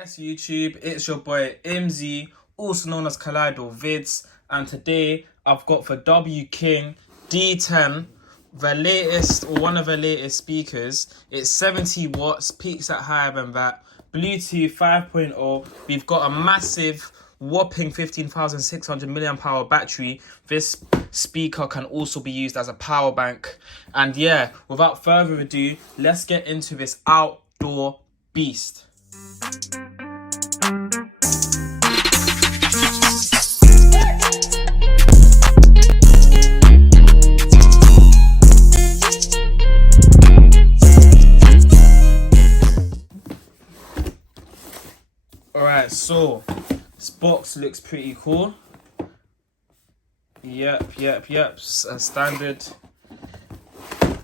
Yes, YouTube, it's your boy MZ, also known as Kaleido Vids, and today I've got for W King D10, the latest or one of the latest speakers. It's 70 watts, peaks at higher than that, Bluetooth 5.0. We've got a massive whopping 15,600 milliamp hour battery. This speaker can also be used as a power bank. And yeah, without further ado, let's get into this outdoor beast. Alright, so this box looks pretty cool. Yep. Standard.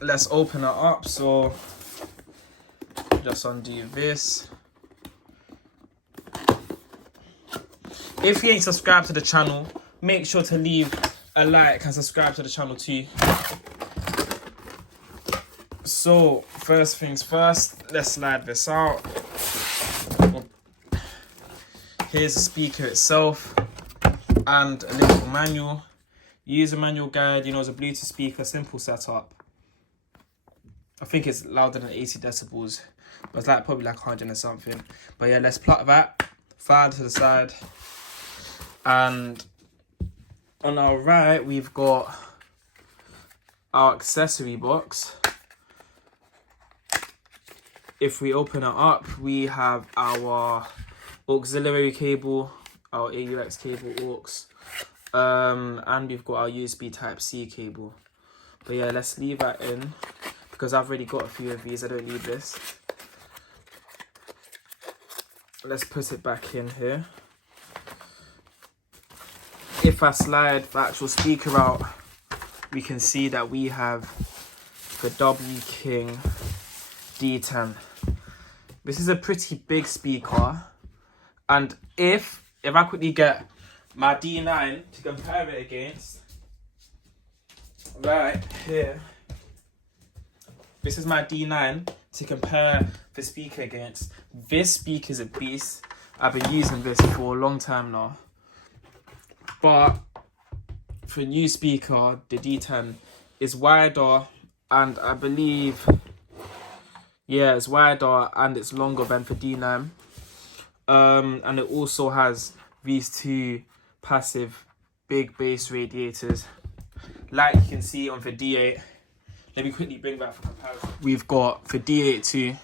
Let's open it up. So just undo this. If you ain't subscribed to the channel, make sure to leave a like and subscribe to the channel too. So first things first, let's slide this out. Here's the speaker itself and a little manual. User manual guide, you know, it's a Bluetooth speaker, simple setup. I think it's louder than 80 decibels, but it's like probably like 100 or something. But yeah, let's plug that, file to the side. And on our right, we've got our accessory box. If we open it up, we have our auxiliary cable, our AUX cable aux, and we've got our USB Type-C cable. But yeah, let's leave that in because I've already got a few of these. I don't need this. Let's put it back in here. If I slide the actual speaker out, we can see that we have the W King D10. This is a pretty big speaker. And if I quickly get my D9 to compare it against, right here, this is my D9 to compare the speaker against. This speaker is a beast. I've been using this for a long time now. But for a new speaker, the D10 is wider, and I believe, yeah, it's wider and it's longer than for D9. And it also has these two passive big bass radiators, like you can see on the D8. Let me quickly bring that for comparison. We've got the D8 too.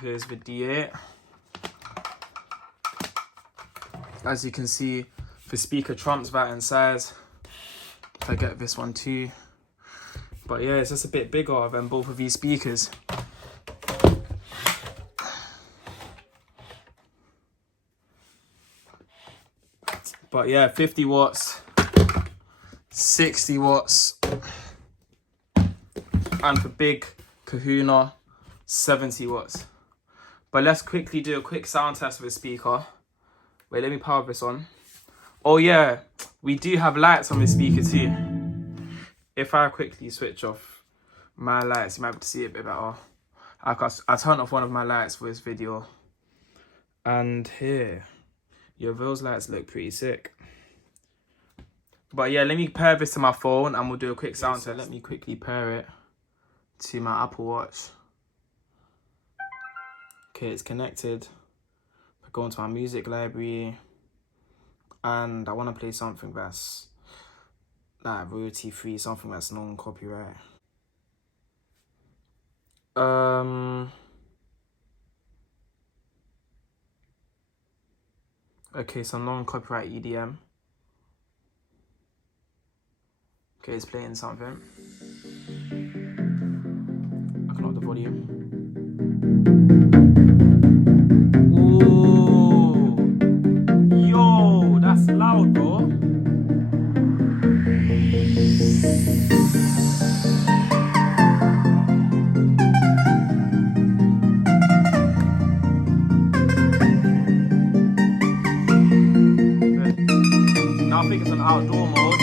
Here's the D8. As you can see, the speaker trumps that in size. If I get this one too. But yeah, it's just a bit bigger than both of these speakers. But yeah, 50 watts, 60 watts, and for big kahuna, 70 watts. But let's quickly do a quick sound test with the speaker. Wait, let me power this on. Oh yeah, we do have lights on this speaker too. If I quickly switch off my lights, you might be able to see it a bit better. I turned off one of my lights for this video. And here. Yeah, those lights look pretty sick. But yeah, let me pair this to my phone and we'll do a quick sound test. Let me quickly pair it to my Apple Watch. Okay, it's connected. I go into my music library and I want to play something that's like royalty free, something that's non-copyright. Okay, some non-copyright EDM. Okay, it's playing something. I can up the volume. Ooh, yo, that's loud, bro. Now I think it's an outdoor mode.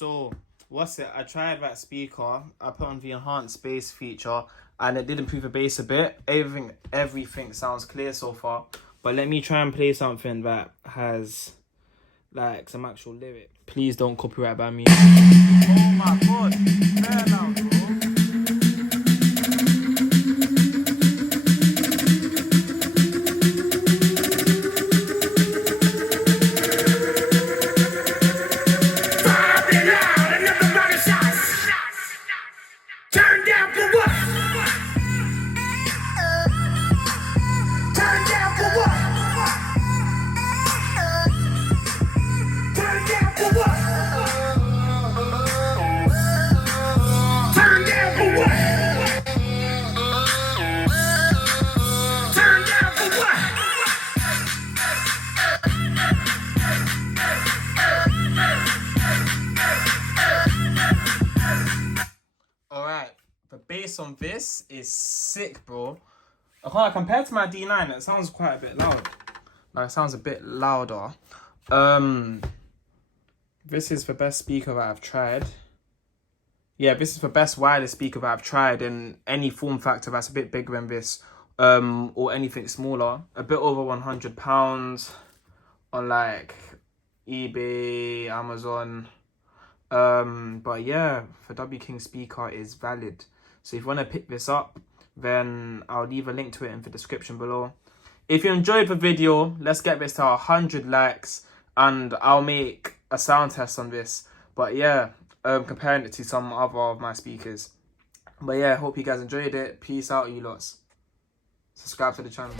So, what's it? I tried that speaker. I put on the enhanced bass feature, and it did improve the bass a bit. Everything sounds clear so far. But let me try and play something that has like some actual lyric. Please don't copyright by me. Oh my god, fair now, bro. Turn down for what? Turn down for what? Turn down for what? Turn down for what? Turn down for what? Alright, the bass on this is sick, bro. I can't compare to my D9, it sounds quite a bit loud. Like, it sounds a bit louder. This is the best speaker that I've tried. Yeah, this is the best wireless speaker that I've tried in any form factor that's a bit bigger than this, or anything smaller. A bit over £100 on like eBay, Amazon. But yeah, the W King speaker is valid. So if you want to pick this up, then I'll leave a link to it in the description below. If you enjoyed the video, let's get this to 100 likes, and I'll make a sound test on this. But yeah, comparing it to some other of my speakers. But yeah, hope you guys enjoyed it. Peace out, you lots. Subscribe to the channel.